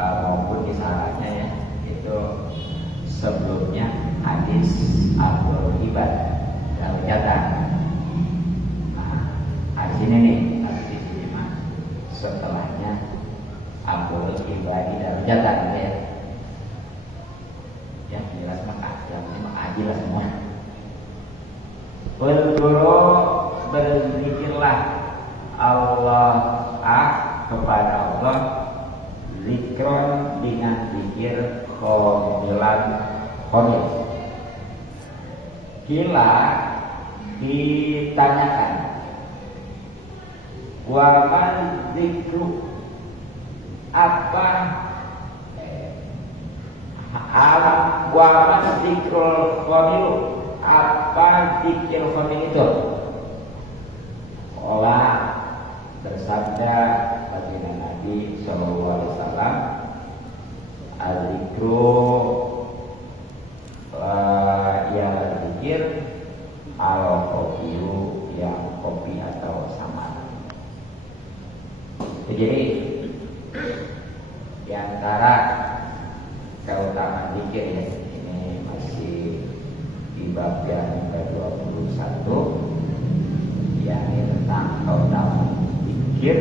maupun kisarannya ya, itu sebelumnya hadis Abdul Ibad Darujatan. Nah, hadis ini nih, hadis ini mah setelahnya Abdul Ibad Darujatan ya. Yang jelas maka aji lah semua. Berguru berzikirlah Allah kepada Allah zikron dengan zikir khomilan khomil. Kila ditanyakan waman zikru apa waman zikrul khomil apa zikir khomil itu? Allah bersabda baginda Nabi Shallallahu Alaihi Wasallam, al-zikru ya zikir al-kopiu yang kopi atau sama. Jadi di antara keutamaan zikir ya, ini masih di bab yang ke-21 yakni tentang keutamaan zikir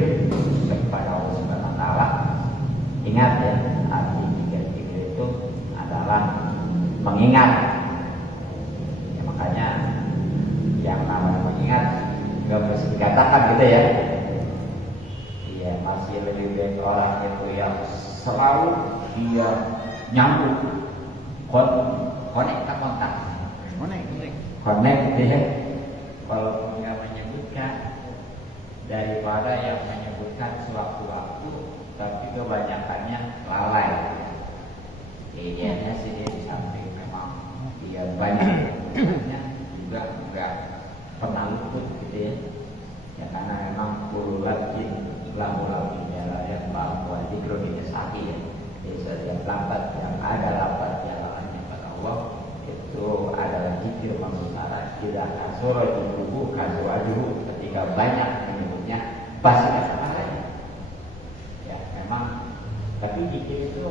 kepada Allah Subhanahu wa taala. Ingat ya, arti zikir itu adalah mengingat. Ya, makanya yang namanya mengingat enggak mesti dikatakan gitu ya. Iya, masih lebih baik orang itu yang selalu dia nyambung kontak gitu ya. Kalau nggak menyebutkan daripada yang menyebutkan sewaktu-waktu tapi kebanyakannya lalai. Idenya sih dia di samping memang dia banyak juga enggak pernah luput gitu ya. Ya karena memang kululatin lamu-lamu yang bahwa zikru ini sahih ya. Di setiap lafaz yang ada lafaz yang kepada Allah itu adalah zikir mengutara tidak kasoro di tubuh kaswajuhu ketika banyak menyebutnya pasti kata lain. Ya memang, tapi zikir itu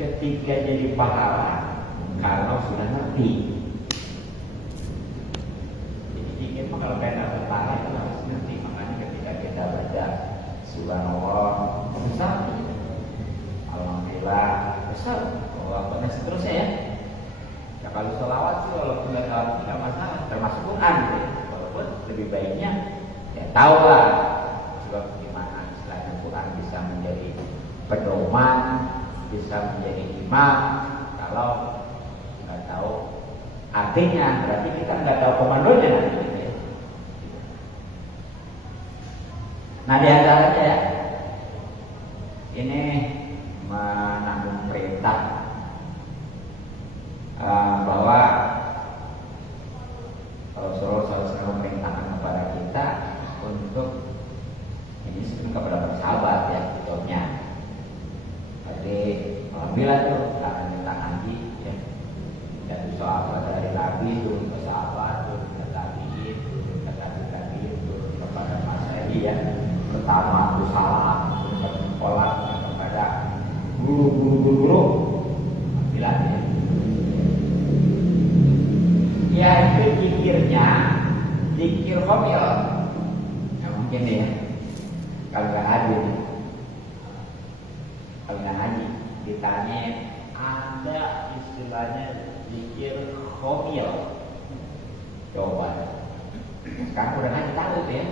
ketika jadi pahala kalau sudah ngerti. Jadi zikir mah kalau pengen pahala itu harus ngerti. Makanya ketika kita baca subhanallah besar, alhamdulillah besar, Allah dan seterusnya ya. Ya kalau sholawat sih walaupun nggak masalah, termasuk Quran gitu. Walaupun lebih baiknya ya tahu lah sebab gimana istilahnya Quran bisa menjadi pedoman, bisa menjadi imam. Kalau nggak tahu artinya berarti kita nggak tahu komandonya nanti. Nah di antaranya ya ini menanggung perintah bahwa Rasulullah SAW memerintahkan kepada kita untuk ini sebenarnya kepada sahabat ya contohnya. Jadi alhamdulillah tuh akan kita ngaji ya dari sahabat dari Nabi turun ke sahabat turun ke tabiin turun ke tabiin turun kepada masyarakat ya. Pertama itu salam kemudian sekolah kepada guru bilang ya itu zikirnya zikir khomil ya mungkin ya kalau nggak haji ditanya ada istilahnya zikir khomil coba sekarang udah ngaji tahu ya.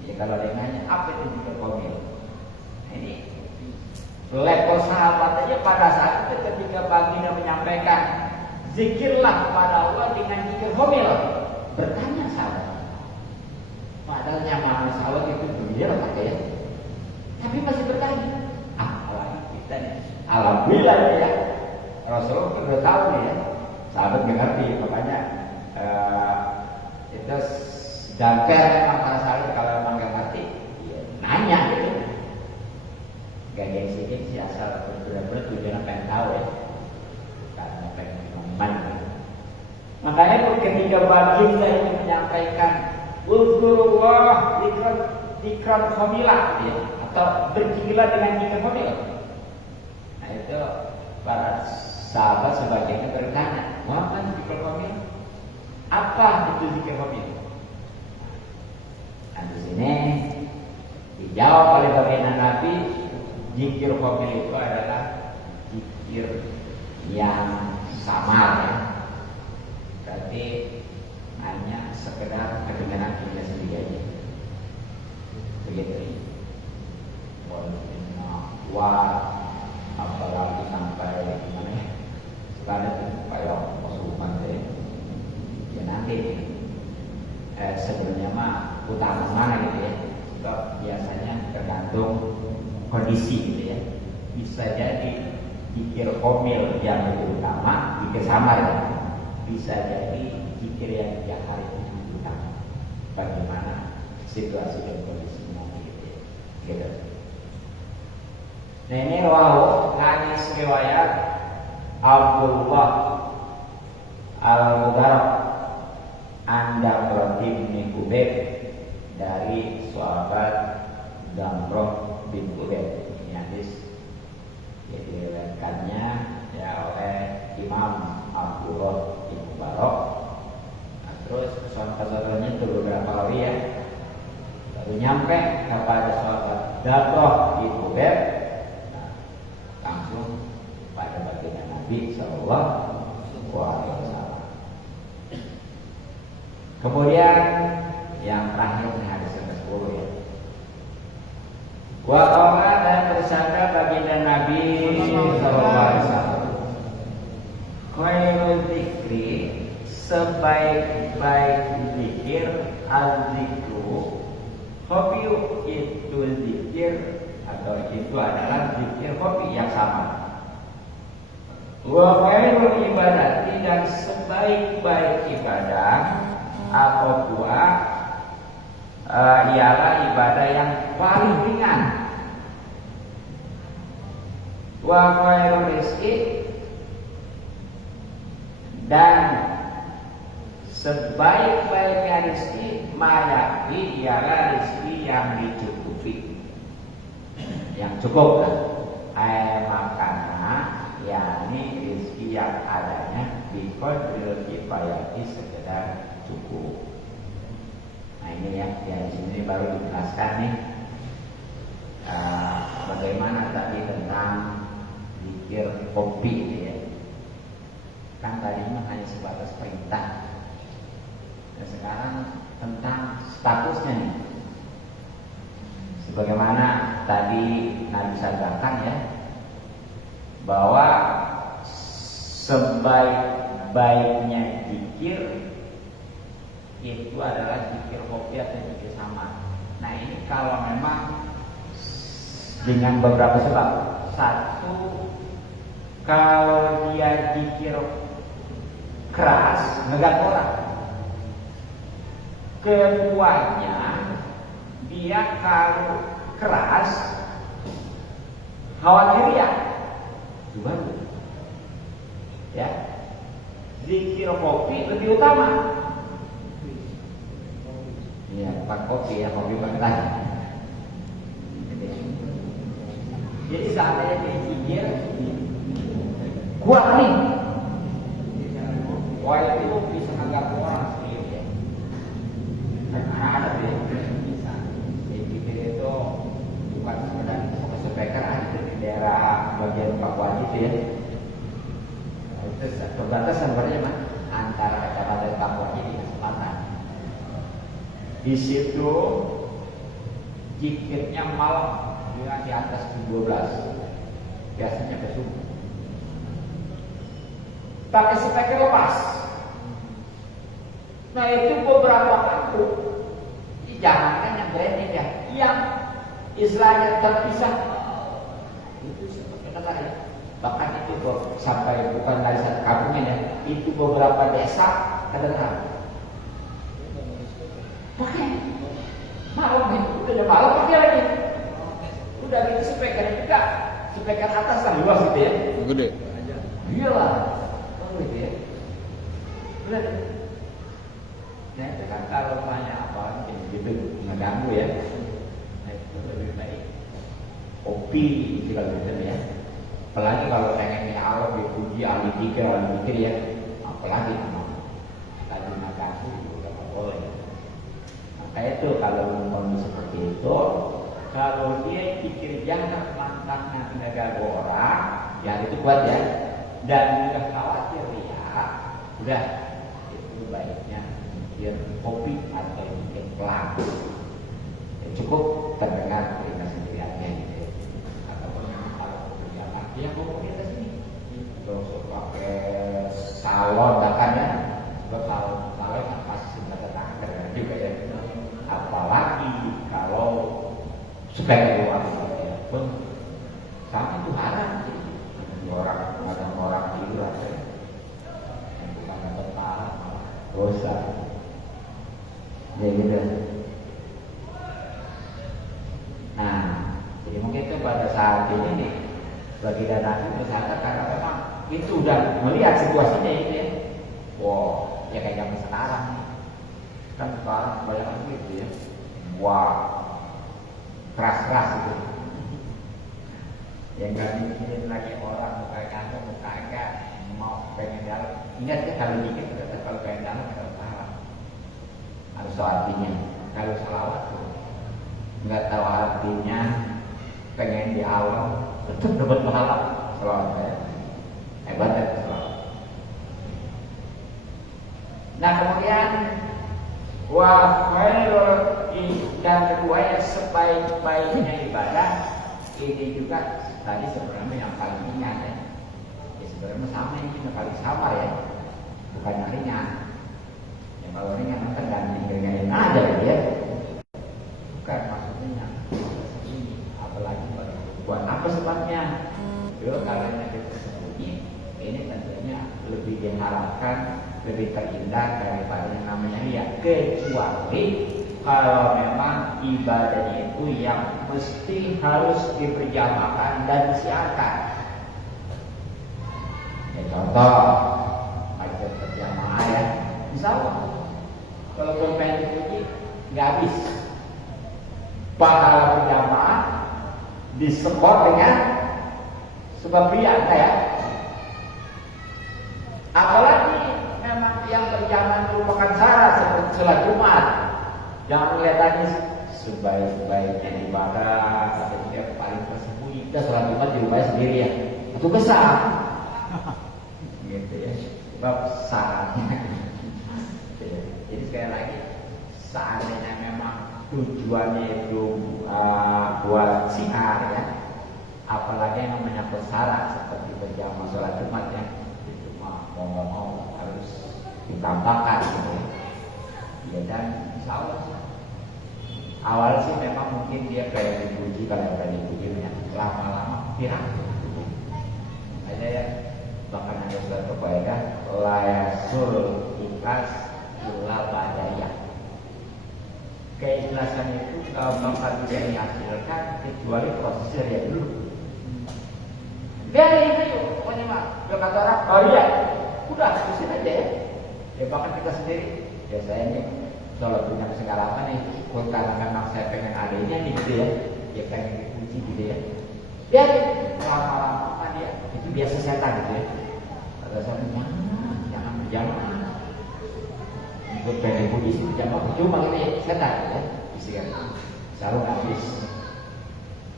Ya kalau dia nanya apa itu zikir khomil, nah, ini level sahabat aja pada saat itu ketika baginda menyampaikan zikirlah kepada Allah dengan zikir khomil, bertanya sahabat. Padahal nyaman sahabat itu dunia lah ya, tapi masih bertanya. Apalagi kita nih, alhamdulillah ya, Rasulullah sudah tahu nih ya, sahabat nggak ngerti, makanya itu damper memang para sahabat kalau memang nggak ngerti, ya, nanya gitu. Gak gengsi asal benar-benar tujuan pengen tahu ya, karena pengen iman. Makanya ketika baginda ini menyampaikan uzkurullah dzikran khomilah ya, atau berzikirlah dengan zikir khomil, itu para sahabat sebagiannya bertanya, Muhammad zikir qamil? Apa itu zikir qamil? Nah, di sini dijawab oleh baginda Nabi, zikir qamil itu adalah zikir yang samar ya. Berarti hanya sekedar kedengaran kita sendiri aja. Begitu. Wah, apalagi sampai gimana ya? Sekarang itu kayak pasukan deh. Ya nanti sebenarnya mah utama mana gitu ya. Sebab biasanya tergantung kondisi gitu ya. Bisa jadi zikir qamil yang lebih utama, zikir samar ya. Bisa jadi zikir yang jahar itu lebih utama. Bagaimana situasi dan kondisinya gitu ya. Gitu. Nah ini rawahu hadis riwayat Abdullah Al-Mubarak Anda bin Kubayb dari sahabat Damroh bin Kubayb. Ini hadis yang diriwayatkannya ya oleh Imam Abdullah bin Mubarak. Nah, terus pesona-pesonanya itu beberapa rawi ya. Baru nyampe kepada sahabat Damroh bin Kubayb, langsung pada baginda Nabi Sallallahu Alaihi Wasallam. Kemudian yang terakhir hadis ke-10 ya. Wa qala dan bersabda baginda Nabi Sallallahu Alaihi Wasallam, khairul dzikri, sebaik-baik zikir al-zikru hobiu, itu zikir atau itu adalah zikir kopi yang sama. Wa khairul ibadati, dan sebaik-baik ibadah atau ialah ibadah yang paling ringan. Wa khairul rizki, dan sebaik-baiknya rizki mayakti ialah rizki yang dicukupi, yang cukup lah. Makanan yakni rizki yang adanya biqadril kifayati, sekedar cukup. Nah ini ya, di sini baru dijelaskan nih bagaimana tadi tentang zikir kopi gitu ya. Kan tadi hanya sebatas perintah. Dan sekarang tentang statusnya nih. Sebagaimana tadi Nabi sampaikan ya, bahwa sebaik-baiknya zikir itu adalah zikir kopi atau zikir sama. Nah ini kalau memang dengan beberapa sebab. Satu, kalau dia zikir keras ngeganggu orang. Keduanya, dia kalau keras khawatir ya, juga ya, zikir kopi lebih utama. Ya, bukan kopi ya, kopi pakai. Jadi saatnya dia zikir kuat nih. Wah itu bisa mengganggu orang sendiri ya. Karena ada bisa. Zikir itu bukan sekedar speaker aja di daerah bagian Papua gitu ya. Itu terbatas sebenarnya mah antara kecamatan Papua di selatan. Di situ zikirnya malam juga di atas 12, biasanya ke subuh. Pakai speaker lepas. Nah itu beberapa waktu, jangankan yang branded ya, yang istilahnya terpisah, itu seperti kata ya. Bahkan itu sampai bukan dari satu kampungnya ya, itu beberapa desa kedengaran. Pakai malam itu udah malam pakai lagi. Udah gitu speakernya juga, speaker atas kan luas gitu ya. Gede. Iya lah, gitu ya. Udah. Nah itu kan kalau tanya apa gitu mengganggu ya. Nah itu lebih baik kopi segala macam ya. Apalagi kalau pengen ya Allah dipuji ahli pikir ya, apalagi tadi makan juga nggak boleh. Maka itu kalau kondisi seperti itu, kalau dia pikir jangan mantannya negara orang, ya itu kuat ya, dan udah khawatir ya, udah itu baiknya bikin kopi atau bikin pelan, ya, cukup terdengar telinga sendiriannya gitu. Ataupun kalau berjalan dia ngomong di sini, terus pakai salon bahkan ya, kalau kan pasti sudah tetangga juga ya. Apalagi kalau sebagai luar ya, sama itu haram sih. Orang di luar ya, yang bukan tentara dosa. Ya gitu. Nah, jadi mungkin itu pada saat ini nih bagi dana itu misalnya karena memang itu udah melihat situasinya ini ya. Wow, ya kayak zaman sekarang nih. Kan sekarang banyak gitu ya. Wah, keras-keras itu. Yang gak mikirin lagi orang muka kantor, muka enggak mau pengen dalam. Ingat ya kalau dikit kita kalau pengen dalam kita salah. Harus tahu artinya. Kalau selawat tuh nggak tahu artinya, pengen di awal tetap dapat pahala selawat ya. Hebat ya selawat. Nah kemudian dan kedua yang sebaik-baiknya ibadah ini juga tadi sebenarnya yang paling ringan ya. Ya sebenarnya sama ini yang paling samar ya, bukan yang ringan. Yang kalau ringan kan ganti ringanin aja ya. Bukan maksudnya yang ini, apalagi buat apa sebabnya? Karena kita sembunyi, ini tentunya lebih diharapkan, lebih terindah daripada yang namanya riya. Kecuali kalau memang ibadahnya itu yang mesti harus diperjamakan dan disiarkan. Ya, contoh macam berjamaah ya, misalnya kalau pengen dipuji nggak habis, pahala berjamaah disekor dengan sebab riya ya. Apalagi memang yang berjamaah merupakan syarat seperti sholat Jumat. Jangan kelihatannya sebaik-baiknya ibadah, atau dia paling tersembunyi. Kita sholat Jumat di rumahnya sendiri ya, itu besar, gitu ya. Sebab syaratnya. Jadi sekali lagi, seandainya memang tujuannya itu buat syiar ya, apalagi yang namanya syarat seperti berjamaah sholat Jumat ya, itu mah mau nggak mau harus ditambahkan gitu ya. Ya dan insya Allah awal sih memang mungkin dia kayak dipuji, kalau yang tadi dipuji ya, lama-lama pirang aja ya. Bahkan ada suatu kaidah layasul ikhlas illa badaya. Keikhlasan itu kalau bakal tidak dihasilkan kecuali prosesnya dia dulu. Biar itu yuk, pokoknya mah kata orang, oh iya, udah terusin aja ya. Ya bahkan kita sendiri biasanya kalau punya pengalaman nih, karena memang saya pengen adanya nih gitu ya, ya pengen dipuji gitu ya. Ya lama-lama kan dia itu biasa setan gitu ya. Kata saya jangan berjamaah. Ikut pengen dipuji sih berjamaah cuma gitu ya, setan ya. Bisikan selalu habis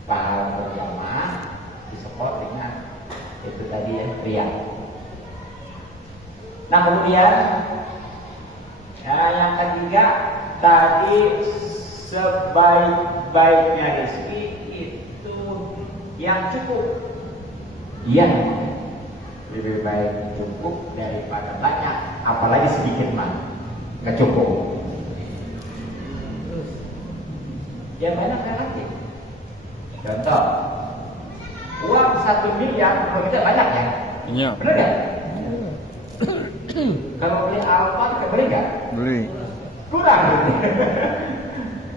pahala berjamaah disupport dengan itu tadi ya, riya. Nah kemudian yang ketiga tadi sebaik-baiknya rezeki itu yang cukup. Iya, lebih baik cukup daripada banyak, apalagi sedikit mah nggak cukup. Ya banyak relatif. Contoh, uang 1 miliar kalau kita banyak ya, Iya. benar nggak? Kalau beli Alfa, beli nggak? Beli. Kurang gitu.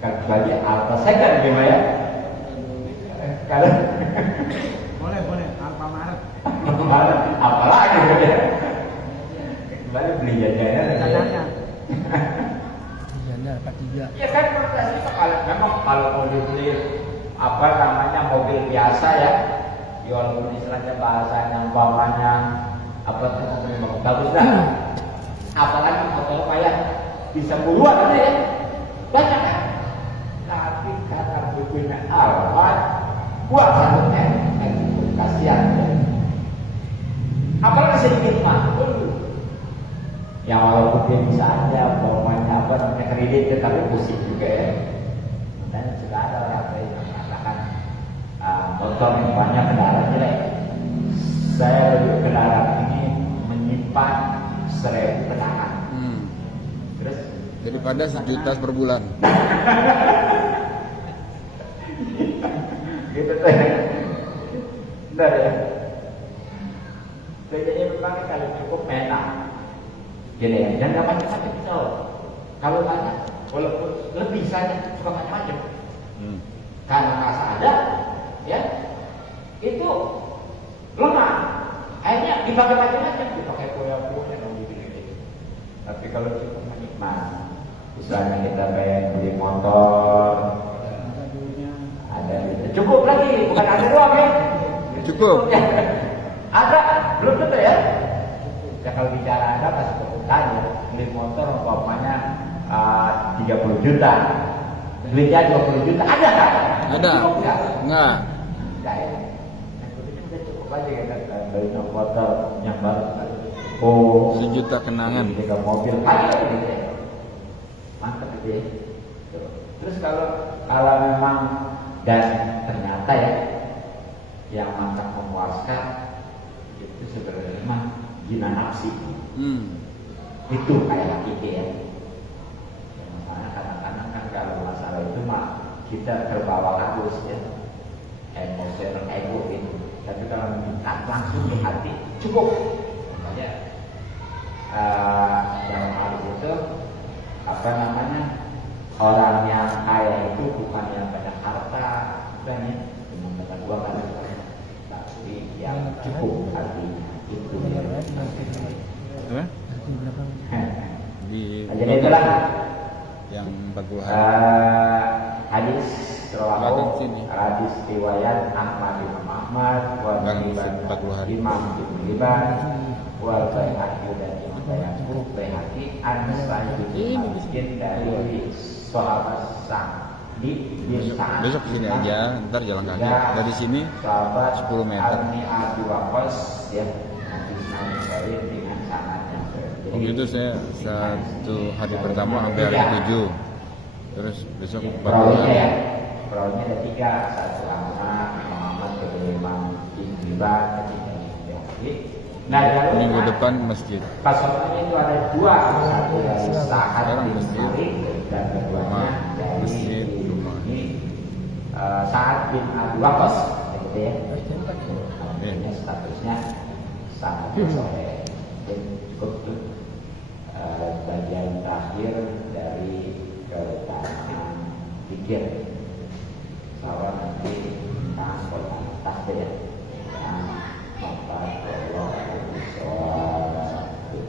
Kalau beli Alfa second gimana ya? Kalau boleh Alfa Maret. apalagi gitu ya? Kembali beli jajanan. Jajanan. Jajanan ketiga. Ya kan kalau memang kalau mau dibeli apa namanya mobil biasa ya, Ya walaupun istilahnya bahasanya umpamanya apa tuh bagus dah. Apalagi hotel kayak bisa puluhan aja ya, banyak kan. Tapi karena bukunya awal, buat satu kasihan. Ya. Apalagi sedikit mah, yang walaupun dia bisa aja umpamanya apa namanya kredit, tetapi pusing juga ya. Dan sudah ada orang yang mengatakan motor yang banyak kendaraan jelek. Saya lebih kendaraan ini menyimpan 1.000 kendaraan. Terus daripada 1 juta per bulan. gitu tuh. Benar ya. Jadi memang kalau cukup enak. Jadi ya, dan nggak macam-macam so. Kalau banyak, walaupun lebih saja suka macam-macam. Karena rasa ada, ya itu lemah. Akhirnya dipakai macam-macam, dipakai poya-poya dan gitu. Tapi kalau cukup menikmati, misalnya kita pengen beli motor, ada itu cukup lagi, bukan ada doang ya. Cukup. Ada, belum tentu ya. Ya kalau bicara ada pasti tanya beli motor umpamanya 30 juta, duitnya 20 juta, ada kan? Ada. Cukup nggak? Enggak. Nggak ya. Nah, duitnya udah cukup aja kan? Beli motor yang baru. Oh, 1 juta kenangan. Tiga mobil aja gitu ya. Mantap gitu ya. Terus kalau memang dan ternyata ya yang mantap memuaskan itu sebenarnya mah gina nafsi. Itu kayak hakiki ya. Karena kadang-kadang kan kalau masalah itu mah kita terbawa arus ya, emosional ego gitu. Tapi kalau minta langsung di hati cukup. Makanya dalam hal itu apa namanya, orang yang kaya itu bukan yang banyak harta, bukan ya, cuma banyak uang kan, tapi yang cukup artinya itu yang Di jadi itulah yang 40 hari. hadis rawahu, hadis riwayat Ahmad bin Ahmad wa Bang, Ibn 40 hari. Imam bin Hibban wa Baihaqi dan Imam Baihaqi an Sa'id bin Miskin dari sahabat Sa'di bin Sa'ad. Besok sini aja, ntar jalan kaki. Dari sini sahabat 10 meter. Abi Waqqas ya, hadis Nabi Sa'id dengan sanadnya. Waktu itu saya 1 hari pertama hampir hari 7. Terus besok 40 perawinya hari. ya, perawinya ada 3, satu anak Muhammad, kedua Imam bin Hibban, ketiga Yahudi. Nah, Minggu depan masjid. pasangannya itu ada 2, satu dari Sa'ad Sekarang bin masjid. Malik dan keduanya dari Masjid, rumah. ini Sa'ad bin Abi Waqqas, gitu ya. Ini statusnya sangat soleh. Dan cukup tuh bagian terakhir dari keutamaan zikir. Bahwa nanti transportasi takbir yang membuat Allah suatu.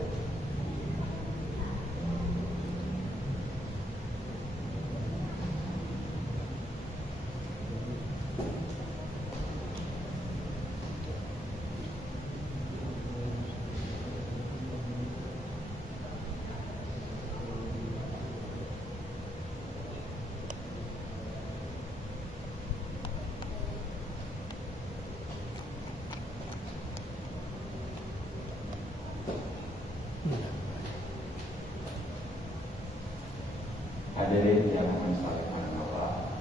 Hadirin yang dimuliakan Allah,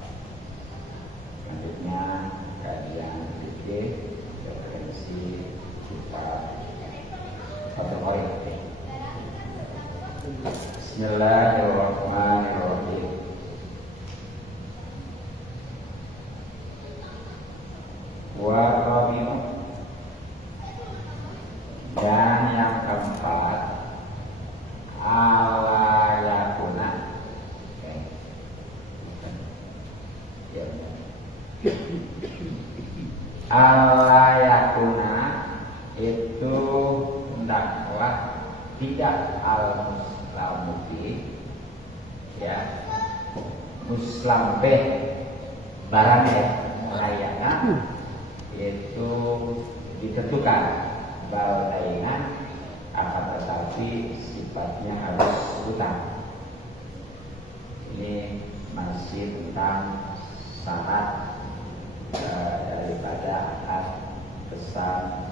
selanjutnya kajian fikih referensi kita kategori. Bismillahirrahmanirrahim. Wa rabi'u, dan yang keempat alayakuna. Alayakuna itu hendaklah tidak al-muslamuti ya, muslam beh barang ya, layakna itu ditentukan baldainan, akan tetapi sifatnya harus utang. Ini masih tentang syarat daripada akad pesanan.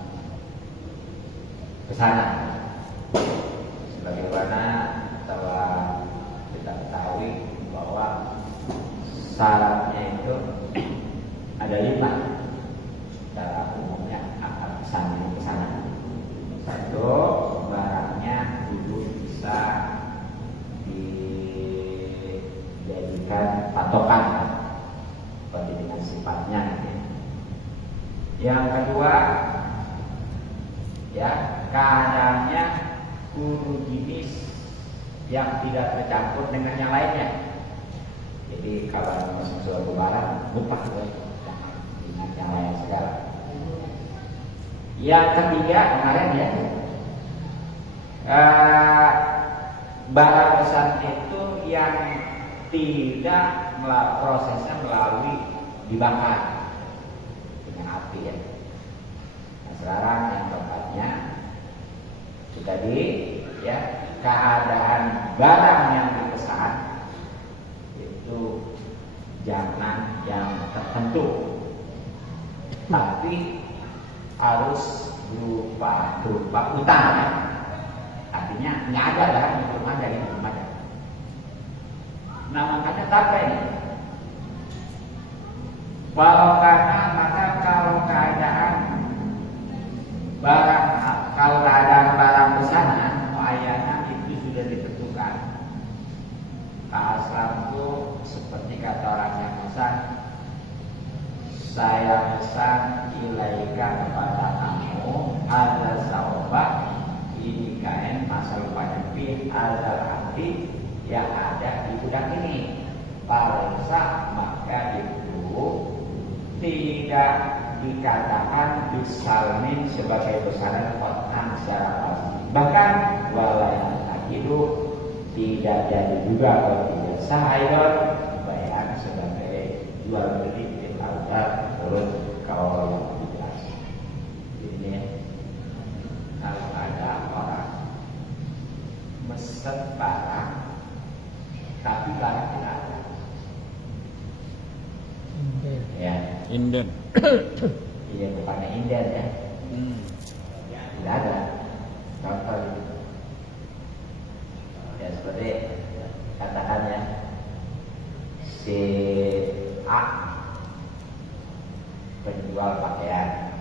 Sebagaimana telah kita ketahui bahwa syaratnya itu ada 5 secara umumnya akad pesanan. 1, barangnya dulu bisa dijadikan patokan seperti dengan sifatnya. Yang kedua, ya, keadaannya kudu jenis yang tidak tercampur dengan yang lainnya. Jadi kalau masuk suatu barang lupa dengan yang lain segala. Yang ketiga kemarin ya, barang pesan itu yang tidak prosesnya melalui dibakar dengan api ya. Nah sekarang yang keempatnya itu tadi ya, keadaan barang yang dipesan itu jangan yang tertentu, tapi harus berupa utang ya. Artinya nggak ada barang yang belum ada, ini belum ada. Nah makanya tak ini. Kalau keadaan barang pesanan ayatnya itu sudah ditentukan. Asal itu seperti kata orang yang pesan, saya pesan ilaika kepada kamu ada sawabah ini kain masal panepi ada hati yang ada di gudang ini. Paresa maka itu tidak dikatakan bisalmin sebagai pesanan kotan secara pasti. Bahkan walayan itu tidak jadi juga kalau tidak sah bayar sebagai jual beli di pasar terus kalau yang tidak. Ini kalau ada orang mesen barang tapi barang tidak ada. Ya. Inden. Iya bukannya inden ya. Tidak ada. Contoh ya seperti katakan ya, si A penjual pakaian.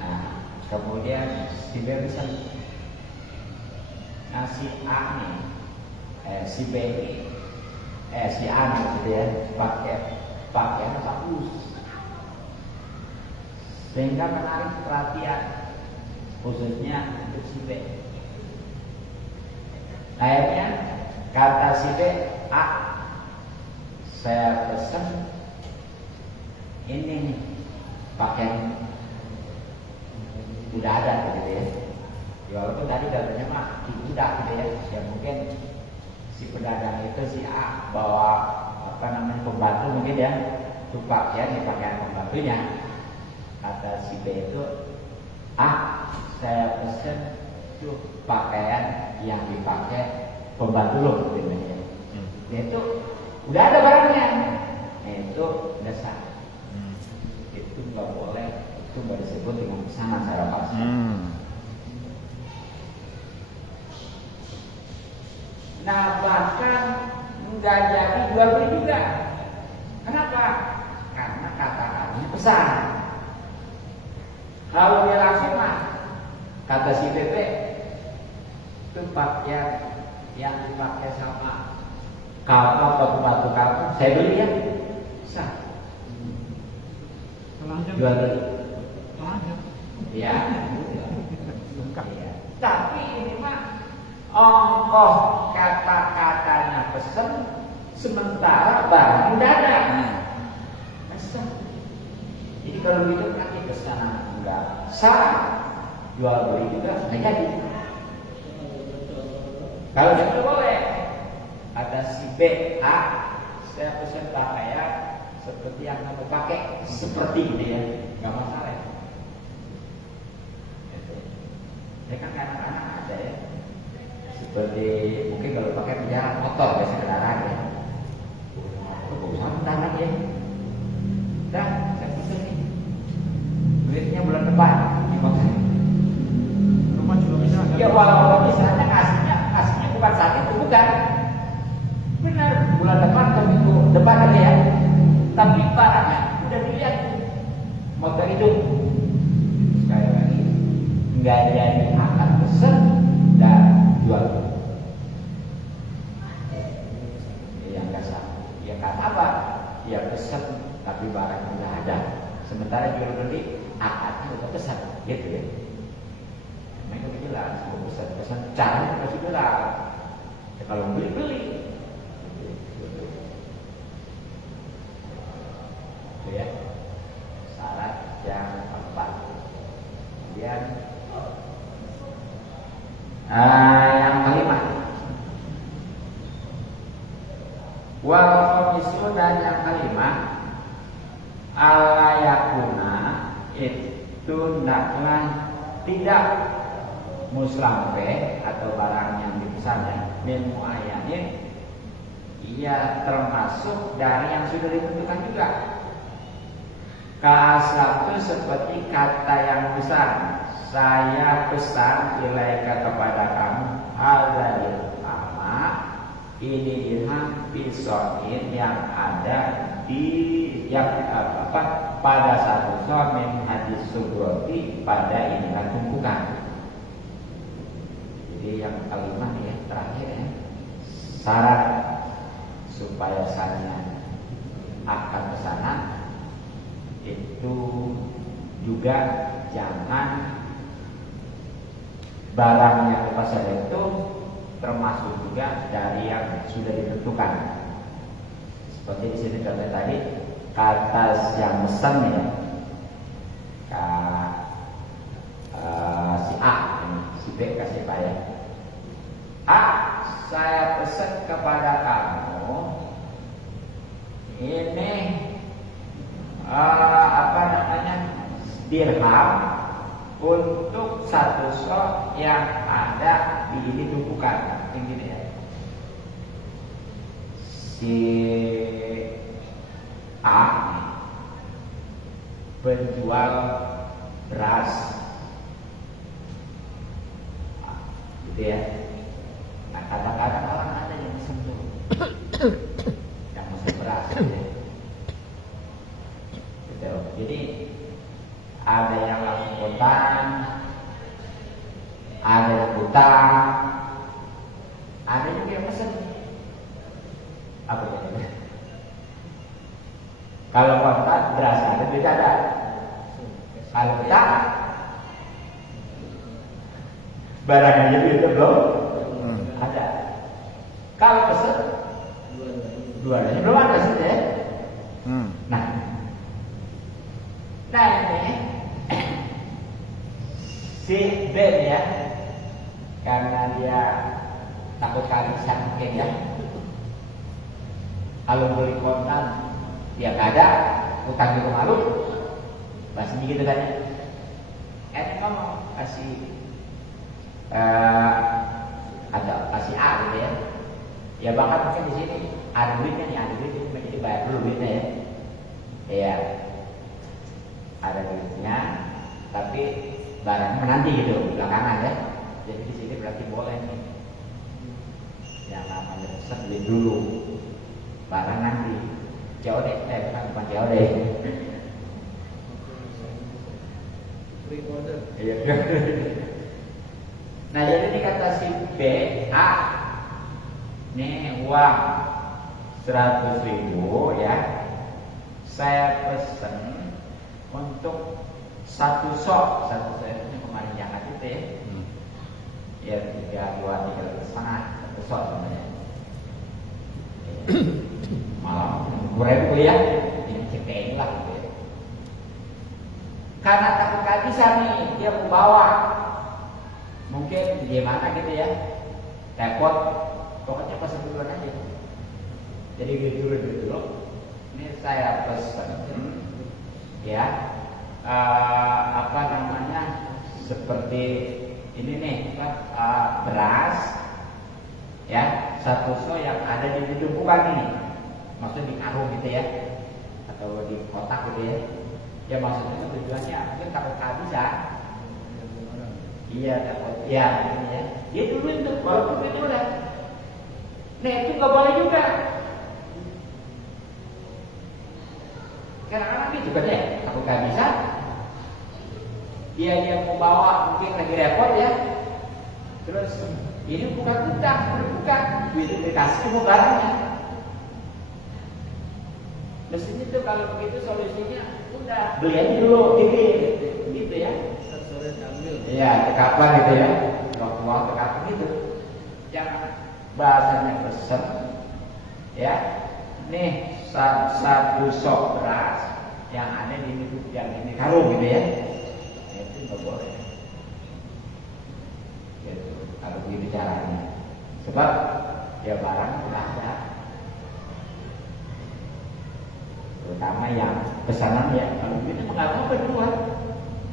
Nah kemudian si B bisa ngasih A nih, si B ini, si A nih gitu ya, pakaian bagus, sehingga menarik perhatian khususnya untuk si B. Akhirnya kata si B, A, saya pesan ini nih pakaian udah ada gitu ya. Walaupun tadi katanya mah udah gitu ya. Ya mungkin si pedagang itu si A bawa pembantu mungkin ya, itu pakaian di pakaian pembantunya. Kata si B itu, A, saya pesan itu pakaian yang dipakai pembantu lo gitu ya. Itu udah ada barangnya. Itu udah sah. Itu nggak boleh, itu nggak disebut dengan pesanan secara pasti. Nah bahkan nggak jadi jual beli juga. Kenapa? Karena kata-katanya pesan. Kalau dia langsung mah kata si BP itu pakaian yang dipakai sama kamu atau pembantu kamu, saya beli ya, sah. Jual beli. Ya. Tapi ini mah ongkos kata-katanya pesen, sementara barang udah ada. Sah. Jadi kalau gitu nanti pesanan enggak sah, jual beli juga nggak jadi. Kalau itu boleh. Ada si B, A, saya pesan pakaian seperti yang kamu pakai seperti gitu ya, nggak masalah ya. Ya kan anak-anak ada ya, seperti mungkin kalau pakai kendaraan motor biasa kendaraan ya, itu bagusan kendaraan ya. Dah, saya pesen nih, duitnya bulan depan dimakan. Rumah juga bisa. Ya walaupun misalnya kasihnya bukan saat itu, bukan. Benar, bulan depan atau minggu depan kali ya. Tapi barangnya udah dilihat, motor itu. Sekali lagi, nggak jadi akan pesen dan jual. Yang nggak sah. Ya kan apa? Ya pesen tapi barang udah ada. Sementara jual beli akadnya udah pesan, gitu ya. Mereka jelas, mau pesan caranya masih jelas. Ya, kalau beli. Itu ya. Syarat yang keempat. Kemudian yang kelima. Wal komisu dan yang kelima, alayakuna itu hendaklah tidak muslampe atau barang yang dipesannya min muayyanin, ia termasuk dari yang sudah ditentukan juga. Ka'aslatu seperti kata yang besar, saya pesan ilaika kepada kamu al-ladil ama, ini dirham pisoin yang ada di yang pada satu min hadis subroti pada inilah tumpukan. Jadi yang kelima ya terakhir ya, syarat supaya saya akan ke sana itu juga jangan barangnya ke pasar itu termasuk juga dari yang sudah ditentukan. Seperti di sini contoh tadi kata yang pesan ya, si A, si B kasih Pak ya. A, saya pesan kepada kamu ini dirham untuk satu sok yang ada di ini tumpukan, ini ya. Si A penjual beras, gitu ya. Nah kadang-kadang orang ada yang pesen tuh, yang pesen beras, gitu ya. Gitu. Jadi ada yang langsung kontan, ada yang utang, ada juga yang pesen. Apa jadinya? Kalau kontan beras ada, duit ada. Kalau utang, barangnya duit belum ada. Kalau pesen, dua-duanya belum ada sih ya. Nah ini si Ben ya, karena dia takut kehabisan mungkin ya. Kalau beli kontan dia nggak ada, utang juga malu, masih gitu kan ya. Ngomong kasih ada kasih A gitu ya. Ya bahkan mungkin di sini ada duitnya nih, ada duitnya, jadi bayar dulu duitnya ya. Iya, ada duitnya, tapi barangnya nanti gitu belakangan ya. Jadi di sini berarti boleh nih. Yang namanya pesan duit dulu, barang nanti. COD, bukan COD. Iya. Nah jadi dikata si B, A, nih uang 100.000 ya, saya pesen untuk satu sok ini kemarin jangan itu ya, ya 3,5 satu sok sebenarnya. Malah berapa ya? Ini cekein lah gitu ya. Karena takut kehabisan nih, dia mau bawa. Mungkin di mana gitu ya, repot, pokoknya pas duluan aja. Jadi duit dulu, Ini saya pesen, ya, apa namanya, seperti ini nih, beras, ya, satu so yang ada di tumpukan ini, maksudnya di karung gitu ya, atau di kotak gitu ya. Ya maksudnya tujuannya mungkin takut kehabisan. Iya takut, ya, ini ya. Dia dulu itu walaupun itu udah. Nah itu nggak boleh juga. Kadang-kadang gitu kan ya, takut kehabisan. Dia mau bawa mungkin lagi repot ya. Terus ini bukan utang, bukan duit dikasih semua barangnya. Mestinya tuh kalau begitu solusinya udah beli aja dulu gitu ya. Iya, kapan gitu ya. Waktu uang kapan gitu. Jangan bahasanya pesen ya. Nih satu sok beras yang ada di ini karung gitu ya. Itu nggak boleh. Gitu. Kalau begitu caranya. Sebab ya barang udah ada. Terutama yang pesanan ya, kalau begitu mengapa duluan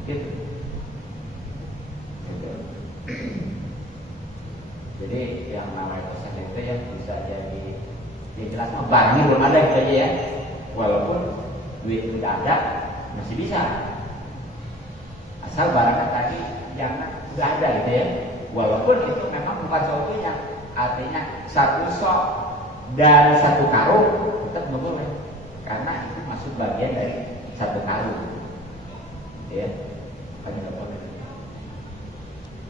gitu. Jadi yang namanya pesan itu ya bisa jadi jelas barangnya belum ada gitu aja ya, walaupun duit udah ada masih bisa, asal barangnya tadi jangan udah ada gitu ya, walaupun itu memang bukan solusinya, artinya satu sok dari satu karung tetap nggak boleh. Karena itu masuk bagian dari satu karung, ya, nggak boleh.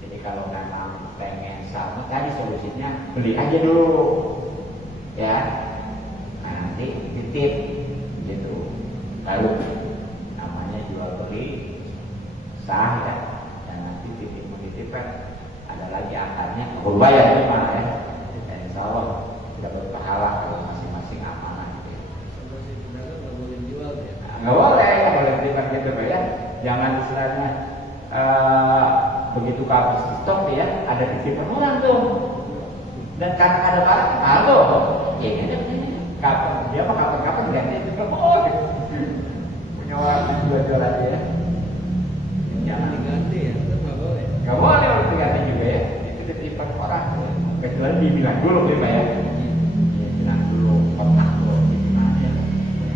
Jadi kalau memang pengen sama, tadi solusinya beli aja dulu, ya, nah, nanti titip, gitu. Lalu namanya jual beli sah ya, dan nanti titip menitipkan ada lagi akarnya, kalau bayar memang ya, dan insya Allah sudah berpahala kalau masing-masing amanah. Nggak boleh berikan gitu ya. Jangan istilahnya begitu habis stok ya, ada titipan orang tuh. Dan karena ada barang, halo, ya ini kapan dia mah kapan ganti itu boleh. Punya orang jual-jualan ya. Jangan diganti ya, itu nggak boleh. Nggak boleh orang diganti juga ya. Itu titipan orang. Kecuali dibilang dulu gitu ya. Bilang dulu kontak dulu gimana ya.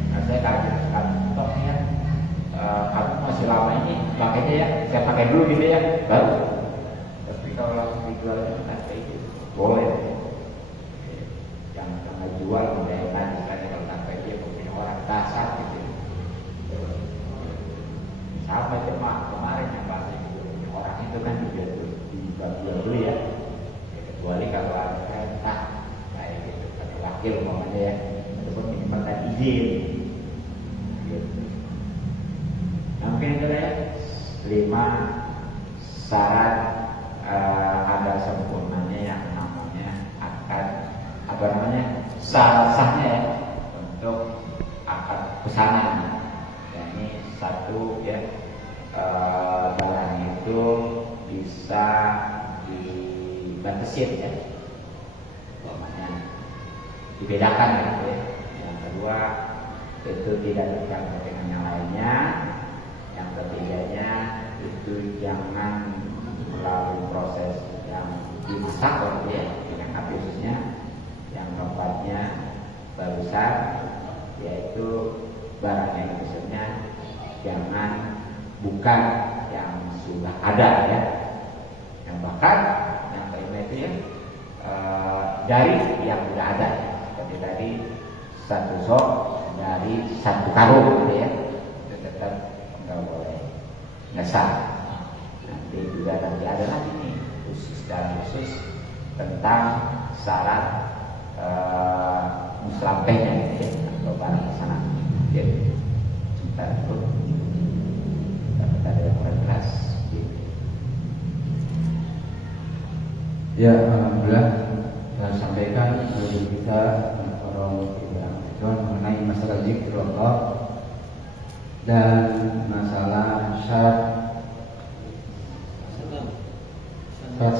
Nah saya kaget sekali. Kamu masih lama ini pakainya ya, saya pakai dulu gitu ya, baru. Tapi kalau langsung dijual nanti itu boleh. Jangan jual udah enak, kan kalau sampai dia punya orang dasar gitu. Sama cuma kemarin yang pasti orang itu kan juga dijual beli ya. Kecuali kalau ada entah kayak gitu, ada wakil umpamanya ya, ataupun minta izin. Mungkin itu ya 5 syarat ada sempurnanya yang namanya akan apa namanya sahnya ya untuk akad pesanan. Dan ini satu ya, barang itu bisa dibatasin ya, namanya dibedakan gitu ya. Yang kedua itu tidak tercampur dengan yang lainnya. Yang ketiganya itu jangan melalui proses yang dimasak ya, dengan api khususnya. Yang keempatnya barusan yaitu barang yang khususnya jangan bukan yang sudah ada ya. Yang bahkan yang kelima itu ya dari yang sudah ada ya. Seperti tadi satu sok dari satu karung gitu ya, itu tetap nggak boleh, nggak sah. Nanti juga nanti ada lagi nih khusus tentang syarat muslampehnya gitu ya, atau barang pesanan. Jadi sebentar dulu dapat ada yang kelas gitu. Ya, alhamdulillah saya sampaikan kepada kita mengenai masalah zikrullah dan masalah syarat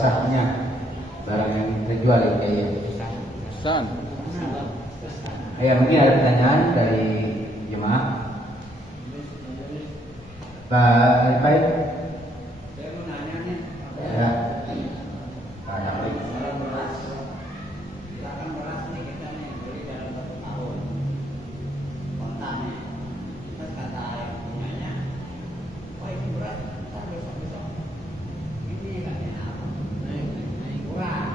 sahnya barang yang terjual ya, kayak San. Ya mungkin ada pertanyaan dari jemaah. Pak Baik. Saya mau nanya nih. Ya. Pak Baik. Silakan beras nih kita nih beli dalam 1 tahun. Kontanya. Terus kata yang punyanya, wah ini beras, ntar besok. Ini katanya apa? Naik kurang.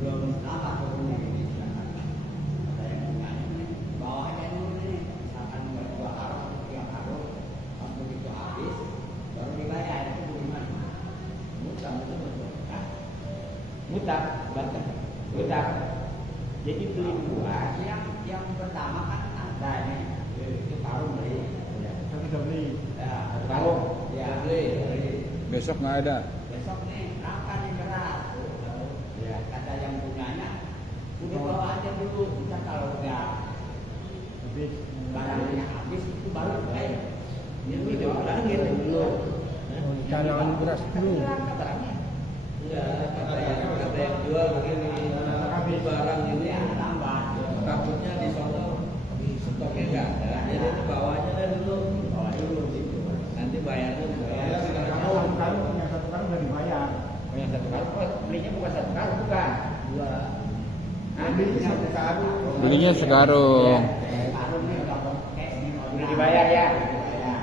Belum lama turunnya ini silakan. Kata yang punyanya nih, bawa aja dulu nih. Misalkan 2 karung, 3 karung. Pas begitu habis, baru dibayar. Itu bagaimana? Mutang itu betul. Mutang, banten. Mutang. Jadi beli buah yang pertama kan ada nih, itu karung beli. Kan kita beli. Ya, karung. Ya beli. Besok nggak ada. Besok nih, berapa nih beras? Ya, kata yang punyanya, udah bawa aja dulu. Kita kalau udah Tapi barangnya habis itu baru bayar. Ini diulangin dulu. Cadangan beras dulu. Iya, kata yang jual begini, habis barang ini tambah. Takutnya di sono di stoknya nggak ada, jadi itu bawanya dah dulu. Bawa dulu gitu. Nanti bayarnya ya satu karung udah dibayar. yang 1 karung, belinya bukan 1 karung, bukan. 2. Beli 1 karung. Belinya sekarung. Udah dibayar ya.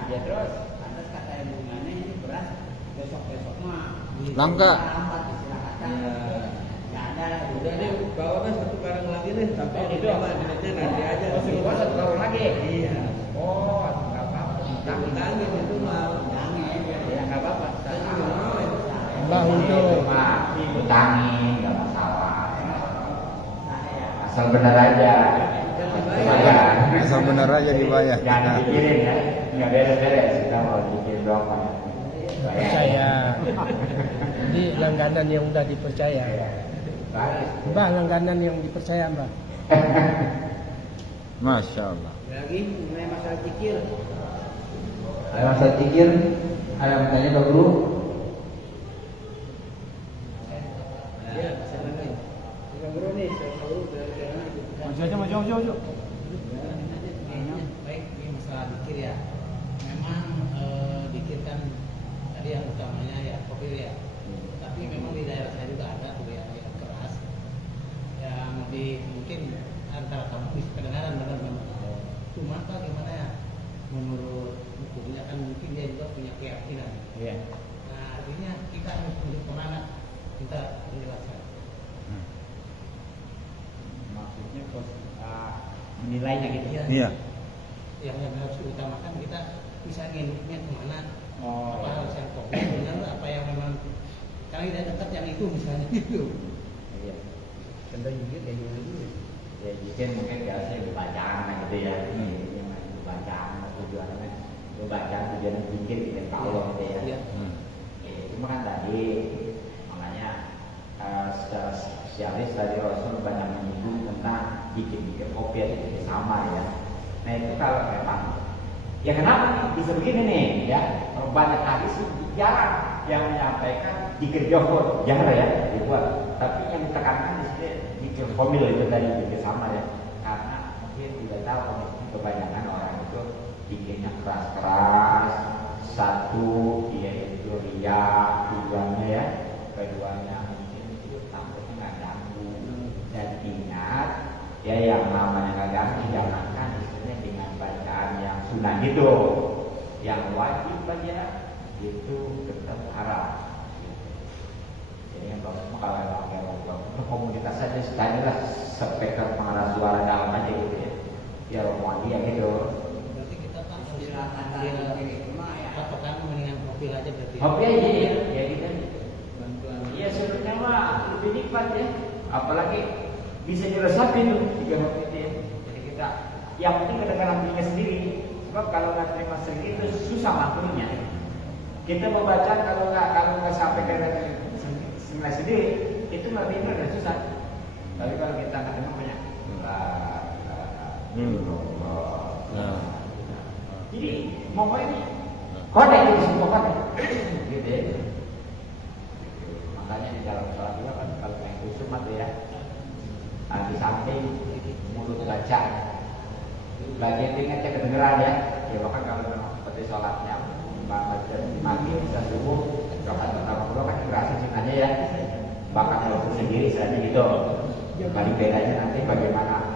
Ya terus, lantas kata yang bunganya ini beras besok mah Langka. lambat istilah kata. Nggak ada. Udah deh, bawa kan 1 karung lagi deh, tapi Oh, di gitu. depan duitnya nanti aja. Oh, suruh gua 1 karung lagi. Iya. Oh, nggak apa-apa. Tanggung itu mah. Ya nggak apa-apa. Mbah untuk Utangin, nggak masalah. Asal benar aja. Asal benar aja dibayar. Jangan dipikirin ya, nggak beres-beres. Kita mau bikin doang Pak. percaya. Jadi langganan yang udah dipercaya. Mbah, langganan yang dipercaya Mbah. Masya Allah. Lagi mengenai masalah pikir. Ada masalah pikir? Ada yang bertanya Pak Guru? Ya, silakan nih. Bukan guru nih, saya guru dari Maju aja, maju. Baik, ini masalah dikir ya. Memang dikir kan tadi yang utamanya ya kopi ya. Tapi memang di daerah saya juga ada kuliah yang keras. Yang mungkin antara kampus kedengaran benar-benar. Cuma Pak gimana ya? Menurut hukumnya kan mungkin dia juga punya keyakinan. Iya. Nah artinya kita untuk pemanah kita menjelaskan. Maksudnya menilainya gitu ya. Iya. Yang harus diutamakan kita bisa nginuknya kemana. Oh, Apa harus yang kopi benar apa yang memang karena kita dekat yang itu misalnya gitu. iya. Contoh jujur ya dulu. Ya, jadi mungkin biasanya bacaan gitu ya. Ini bacaan tujuannya. Bacaan tujuannya pikir kita tahu gitu ya. Iya. Cuma kan tadi makanya secara spesialis dari Rasul banyak menyinggung tentang bikin kopi itu sama ya. Nah itu kalau memang ya kenapa bisa begini nih ya, banyak hadis jarang yang menyampaikan zikir johor jarang ya dibuat, tapi yang ditekankan di sini zikir komil itu tadi zikir sama ya, karena mungkin tidak tahu kebanyakan orang itu zikirnya keras-keras. Satu yaitu riya tujuannya ya, keduanya mungkin itu takutnya nggak ganggu, dan ingat ya yang namanya nggak ganggu jangankan istilahnya dengan bacaan yang sunnah gitu, yang wajib baca itu tetap haram. Jadi yang kalau komunitas saja tadilah speaker pengeras suara dalam aja gitu ya, ya Muhammadiyah gitu. Berarti kita kan harus patokan mendingan mobil aja berarti. Kopi aja ya gitu. Iya sebenarnya mah lebih nikmat ya, apalagi bisa diresapi tuh 3 kopi itu ya. Jadi kita yang penting kedengaran dirinya sendiri, sebab kalau nggak terima sendiri itu susah maklunya. Kita membaca kalau nggak sampai kedengaran sendiri itu lebih benar dan susah. Tapi kalau kita nggak terima banyak. Nah. Jadi mau ini kode itu semua kode, gitu ya. Makanya di dalam sholat juga kan kalau yang khusyuk mati ya, di samping mulut baca. Bagian tingkatnya kedengeran ya. Ya bahkan kalau memang seperti sholatnya baca mati bisa subuh, rakaat pertama kedua kan kerasa cinanya ya. Bahkan kalau sendiri saja gitu. Paling bedanya nanti bagaimana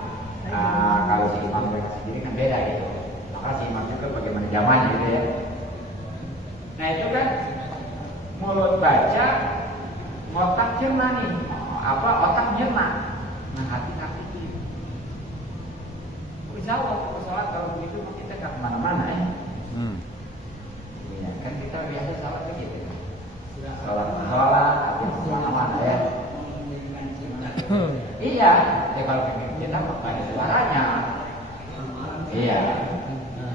kalau si imam mereka sendiri kan beda gitu. Maka si imam juga bagaimana zamannya gitu ya. Nah itu kan mulut baca, otak cerna nih, otak nyerna, nah hati gitu. Insya Allah sholat kalau begitu kita nggak kemana-mana ya. Iya kan kita biasa sholat begitu. Sholat, habis kemana-mana ya. Iya, ya kalau kita makanya suaranya. Iya.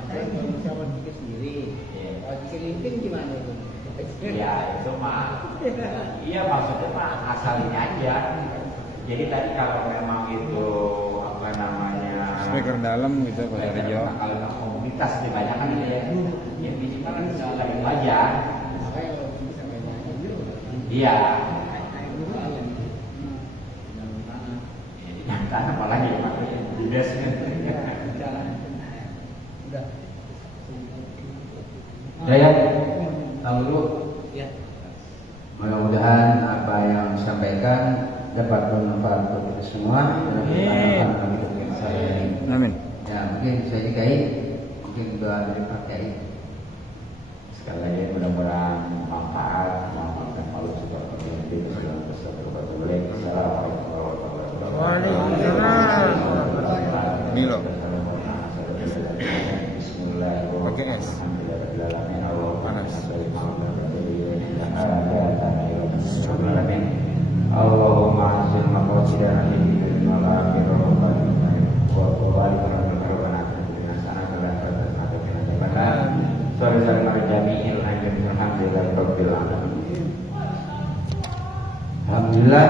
Saya mau menjawab dikit sendiri. Kalau dikelilinting gimana itu? Iya, itu mah. Iya maksudnya mah asalnya aja. Jadi tadi kalau memang itu apa namanya Speaker dalam gitu Pak Sarjo. kalau komunitas dibanyakan gitu ya. Ya minimal kan bisa lagi aja. Makanya kalau bisa banyak dulu. Iya. Jangan apalagi Pak di basement. Udah. Ya, tahu dulu. Ya. Mudah-mudahan apa yang disampaikan dapat bermanfaat untuk kita semua. Dan bermanfaat saya ini. Amin. Ya, mungkin saya dikai, mungkin doa dari Pak Kiai. Sekali lagi mudah-mudahan manfaat dan malu seperti ini segala sesuatu boleh. Assalamualaikum warahmatullahi wabarakatuh. Waalaikumsalam. Ini loh. Bismillahirrahmanirrahim. Pakai es. Panas. Allahumma hasil maqasidana fi dunya wal akhirah wa barik lana Alhamdulillah